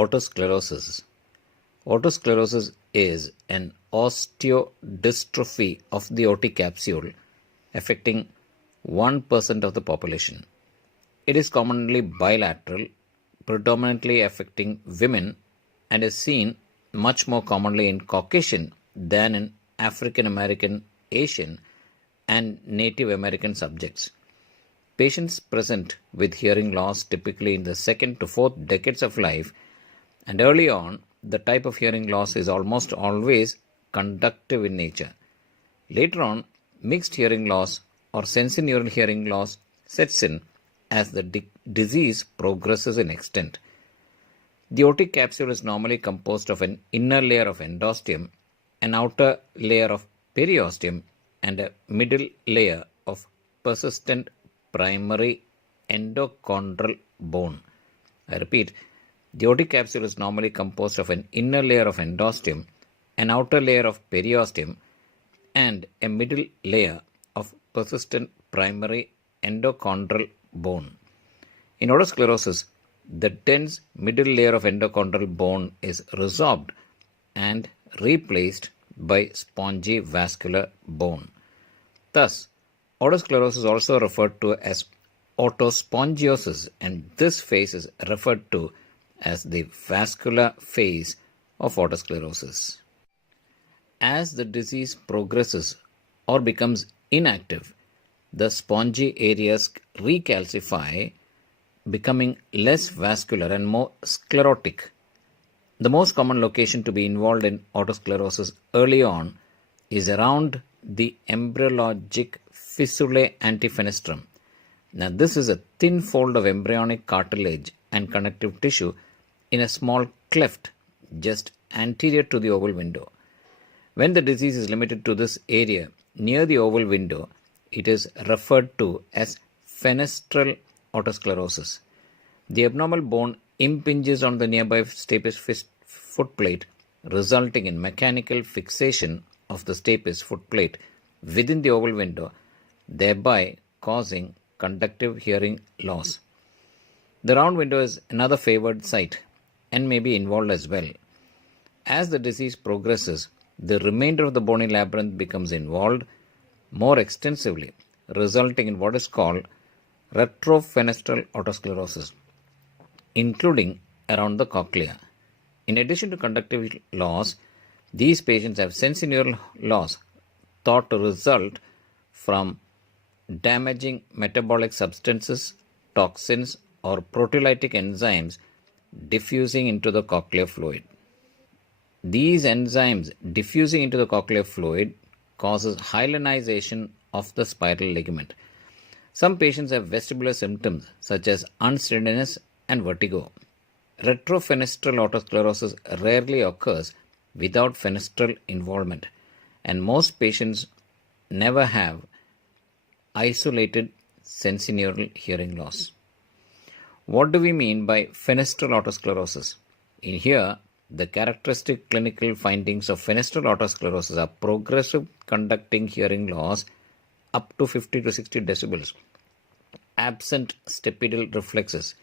Otosclerosis. Otosclerosis is an osteodystrophy of the OT capsule affecting 1% of the population. It is commonly bilateral, predominantly affecting women, and is seen much more commonly in Caucasian than in African American, Asian, and Native American subjects. Patients present with hearing loss typically in the second to fourth decades of life, and early on, the type of hearing loss is almost always conductive in nature. Later on, mixed hearing loss or sensorineural hearing loss sets in as the disease progresses in extent. The otic capsule is normally composed of an inner layer of endosteum, an outer layer of periosteum, and a middle layer of persistent primary endochondral bone. I repeat, the otic capsule is normally composed of an inner layer of endosteum, an outer layer of periosteum, and a middle layer of persistent primary endochondral bone. In otosclerosis, the dense middle layer of endochondral bone is resorbed and replaced by spongy vascular bone. Thus, otosclerosis is also referred to as otospongiosis, and this phase is referred to as the vascular phase of otosclerosis. As the disease progresses or becomes inactive, the spongy areas recalcify, becoming less vascular and more sclerotic. The most common location to be involved in otosclerosis early on is around the embryologic fissulae antifenestrum. Now, this is a thin fold of embryonic cartilage and connective tissue in a small cleft just anterior to the oval window. When the disease is limited to this area near the oval window, it is referred to as fenestral otosclerosis. The abnormal bone impinges on the nearby stapes footplate, resulting in mechanical fixation of the stapes footplate within the oval window, thereby causing conductive hearing loss. The round window is another favored site and may be involved as well. As the disease progresses, the remainder of the bony labyrinth becomes involved more extensively, resulting in what is called retrofenestral otosclerosis, including around the cochlea. In addition to conductive loss, these patients have sensorineural loss thought to result from damaging metabolic substances, toxins, or proteolytic enzymes diffusing into the cochlear fluid. These enzymes diffusing into the cochlear fluid causes hyalinization of the spiral ligament. Some patients have vestibular symptoms such as unsteadiness and vertigo. Retrofenestral otosclerosis rarely occurs without fenestral involvement, and most patients never have isolated sensorineural hearing loss. What do we mean by fenestral otosclerosis? In here, the characteristic clinical findings of fenestral otosclerosis are progressive conducting hearing loss up to 50 to 60 decibels, absent stapedal reflexes,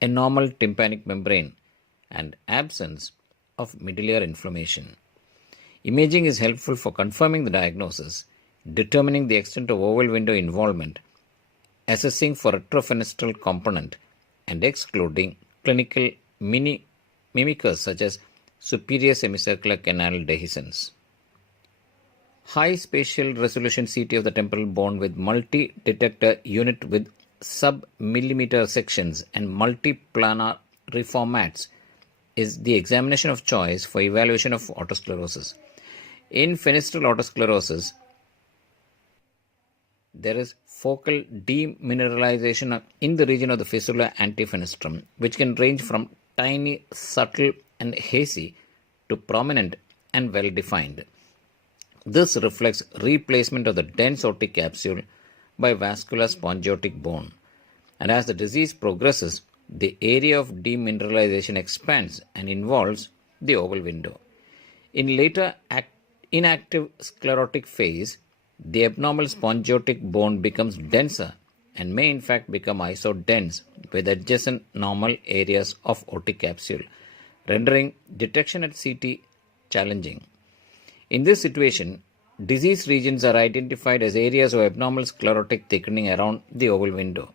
a normal tympanic membrane, and absence of middle ear inflammation. Imaging is helpful for confirming the diagnosis, determining the extent of oval window involvement, assessing for retrofenestral component, and excluding clinical mimickers such as superior semicircular canal dehiscence. High spatial resolution CT of the temporal bone with multi-detector unit with sub-millimeter sections and multiplanar reformats is the examination of choice for evaluation of otosclerosis. In fenestral otosclerosis, there is focal demineralization in the region of the fissula antifenestrum, which can range from tiny, subtle, and hazy to prominent and well-defined. This reflects replacement of the dense otic capsule by vascular spongiotic bone. And as the disease progresses, the area of demineralization expands and involves the oval window. In later inactive sclerotic phase, the abnormal spongiotic bone becomes denser and may in fact become isodense with adjacent normal areas of otic capsule, rendering detection at CT challenging. In this situation, disease regions are identified as areas of abnormal sclerotic thickening around the oval window.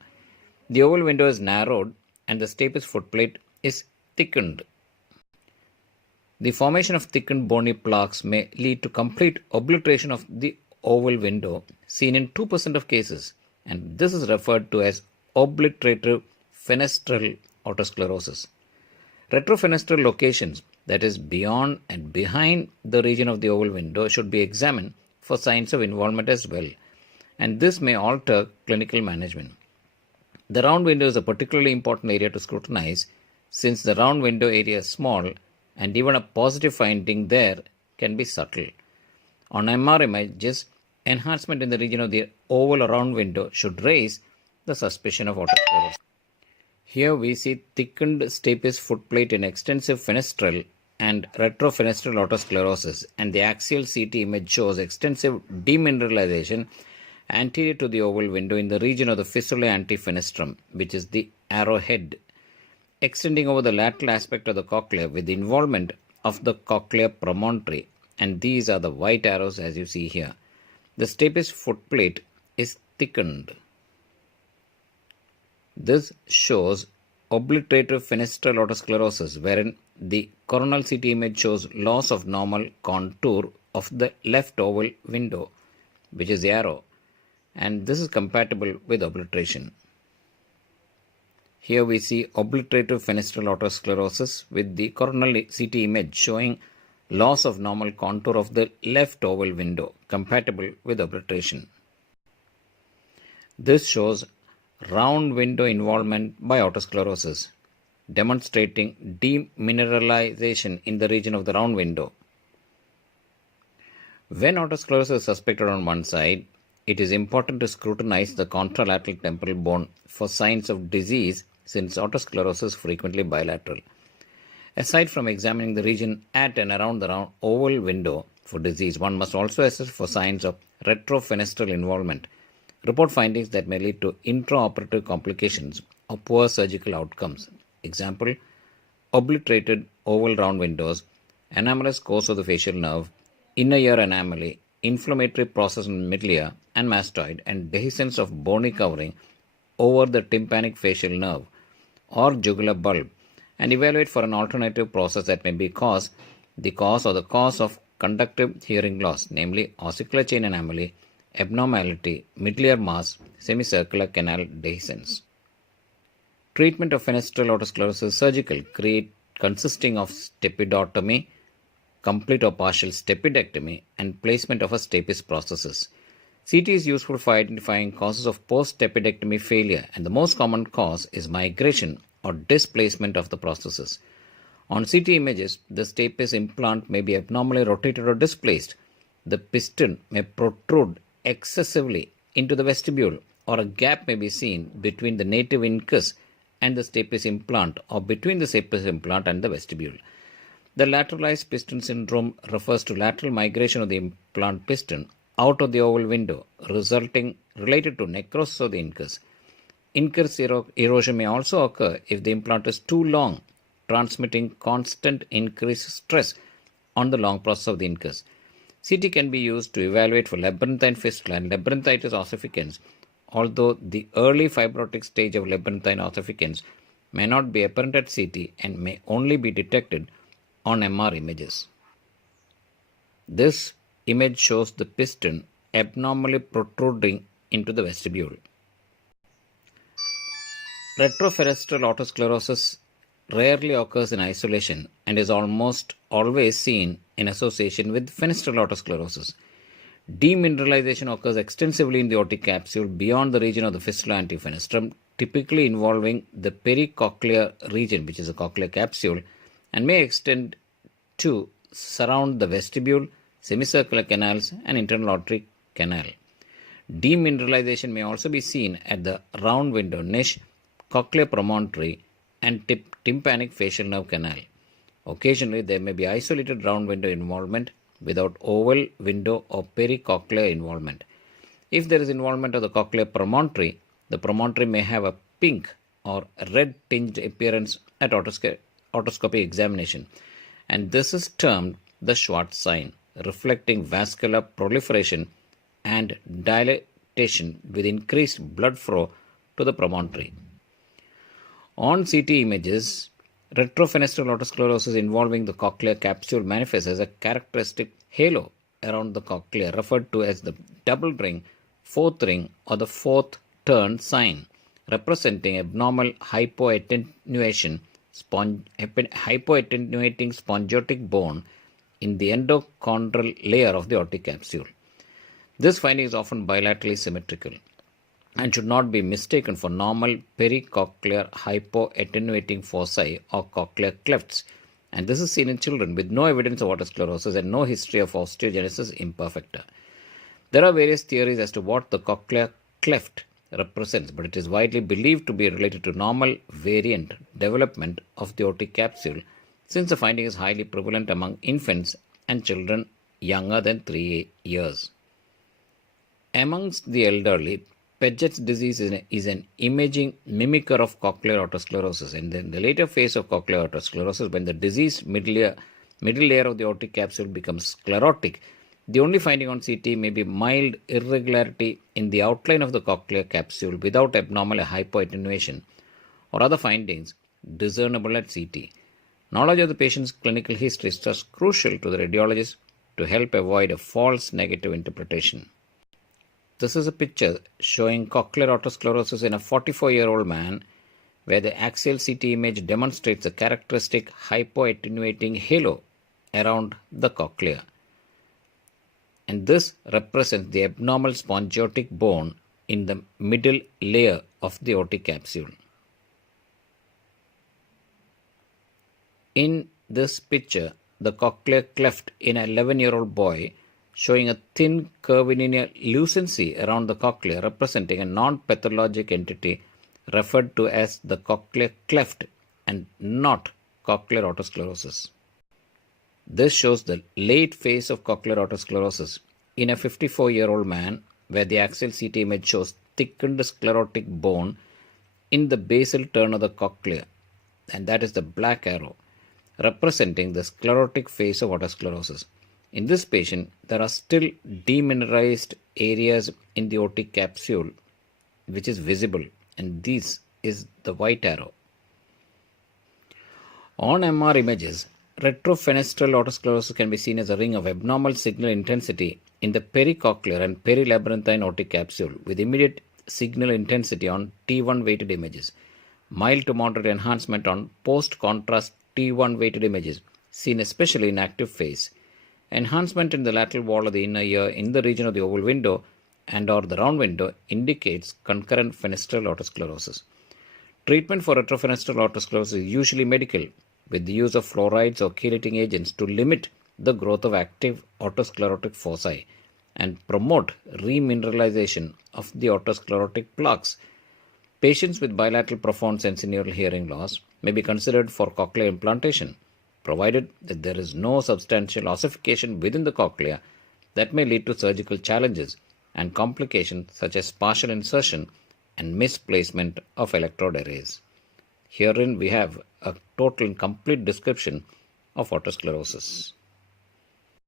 The oval window is narrowed and the stapes footplate is thickened. The formation of thickened bony plaques may lead to complete obliteration of the oval window, seen in 2% of cases, and this is referred to as obliterative fenestral otosclerosis. Retrofenestral locations, that is beyond and behind the region of the oval window, should be examined for signs of involvement as well, and this may alter clinical management. The round window is a particularly important area to scrutinize since the round window area is small and even a positive finding there can be subtle. On MR images, enhancement in the region of the oval or round window should raise the suspicion of otosclerosis. Here we see thickened stapes footplate in extensive fenestral and retrofenestral otosclerosis, and the axial CT image shows extensive demineralization anterior to the oval window in the region of the fistulae antifenestrum, which is the arrowhead, extending over the lateral aspect of the cochlea with the involvement of the cochlear promontory, and these are the white arrows as you see here. The stapes footplate is thickened. This shows obliterative fenestral otosclerosis, wherein the coronal CT image shows loss of normal contour of the left oval window, which is the arrow, and this is compatible with obliteration. Here we see obliterative fenestral otosclerosis with the coronal CT image showing loss of normal contour of the left oval window, compatible with obliteration. This shows round window involvement by otosclerosis, demonstrating demineralization in the region of the round window. When otosclerosis is suspected on one side, it is important to scrutinize the contralateral temporal bone for signs of disease since otosclerosis is frequently bilateral. Aside from examining the region at and around the round oval window for disease, one must also assess for signs of retrofenestral involvement, report findings that may lead to intraoperative complications or poor surgical outcomes. Example, obliterated oval round windows, anomalous course of the facial nerve, inner ear anomaly, inflammatory process in middle and mastoid, and dehiscence of bony covering over the tympanic facial nerve or jugular bulb, and evaluate for an alternative process that may be the cause of conductive hearing loss, namely ossicular chain anomaly, abnormality, middle ear mass, semicircular canal dehiscence. Treatment of fenestral otosclerosis is surgical, consisting of stepidotomy, complete or partial stapedectomy, and placement of a stapes prosthesis. CT is useful for identifying causes of post-stapedectomy failure, and the most common cause is migration or displacement of the prosthesis. On CT images, the stapes implant may be abnormally rotated or displaced. The piston may protrude excessively into the vestibule, or a gap may be seen between the native incus and the stapes implant, or between the stapes implant and the vestibule. The lateralized piston syndrome refers to lateral migration of the implant piston out of the oval window, related to necrosis of the incus. Incus erosion may also occur if the implant is too long, transmitting constant increased stress on the long process of the incus. CT can be used to evaluate for labyrinthine fistula and labyrinthitis ossificans, although the early fibrotic stage of labyrinthine ossificans may not be apparent at CT and may only be detected on MR images. This image shows the piston abnormally protruding into the vestibule. Retrofenestral otosclerosis rarely occurs in isolation and is almost always seen in association with fenestral otosclerosis. Demineralization occurs extensively in the otic capsule beyond the region of the fistula antifenestrum, typically involving the pericochlear region, which is a cochlear capsule, and may extend to surround the vestibule, semicircular canals, and internal auditory canal. Demineralization may also be seen at the round window niche, cochlear promontory, and tympanic facial nerve canal. Occasionally, there may be isolated round window involvement without oval window or pericochlear involvement. If there is involvement of the cochlear promontory, the promontory may have a pink or red tinged appearance at otoscopy examination, and this is termed the Schwartz sign, reflecting vascular proliferation and dilatation with increased blood flow to the promontory. On CT images, retrofenestral otosclerosis involving the cochlear capsule manifests as a characteristic halo around the cochlea, referred to as the double ring, fourth ring, or the fourth turn sign, representing abnormal hypoattenuating spongotic bone in the endochondral layer of the aortic capsule. This finding is often bilaterally symmetrical and should not be mistaken for normal pericochlear hypoattenuating foci or cochlear clefts, and this is seen in children with no evidence of otosclerosis and no history of osteogenesis imperfecta. There are various theories as to what the cochlear cleft represents, but it is widely believed to be related to normal variant development of the aortic capsule, since the finding is highly prevalent among infants and children younger than 3 years. Amongst the elderly, Paget's disease is an imaging mimicker of cochlear otosclerosis, and in the later phase of cochlear otosclerosis, when the diseased middle layer of the aortic capsule becomes sclerotic, the only finding on CT may be mild irregularity in the outline of the cochlear capsule without abnormal hypoattenuation or other findings discernible at CT. Knowledge of the patient's clinical history is thus crucial to the radiologist to help avoid a false negative interpretation. This is a picture showing cochlear otosclerosis in a 44-year-old man, where the axial CT image demonstrates a characteristic hypoattenuating halo around the cochlea. And this represents the abnormal spongotic bone in the middle layer of the aortic capsule. In this picture, the cochlear cleft in an 11-year-old boy showing a thin curvilinear lucency around the cochlea, representing a non-pathologic entity referred to as the cochlear cleft and not cochlear otosclerosis. This shows the late phase of cochlear otosclerosis in a 54-year-old man, where the axial CT image shows thickened sclerotic bone in the basal turn of the cochlea, and that is the black arrow, representing the sclerotic phase of otosclerosis. In this patient, there are still demineralized areas in the aortic capsule which is visible, and this is the white arrow. On MR images, retrofenestral otosclerosis can be seen as a ring of abnormal signal intensity in the pericochlear and perilabyrinthine aortic capsule, with immediate signal intensity on T1 weighted images, mild to moderate enhancement on post-contrast T1 weighted images, seen especially in active phase, enhancement in the lateral wall of the inner ear in the region of the oval window and or the round window indicates concurrent fenestral otosclerosis. Treatment for retrofenestral otosclerosis is usually medical, with the use of fluorides or chelating agents to limit the growth of active otosclerotic foci and promote remineralization of the otosclerotic plaques. Patients with bilateral profound sensorineural hearing loss may be considered for cochlear implantation, provided that there is no substantial ossification within the cochlea that may lead to surgical challenges and complications such as partial insertion and misplacement of electrode arrays. Herein we have a total and complete description of otosclerosis.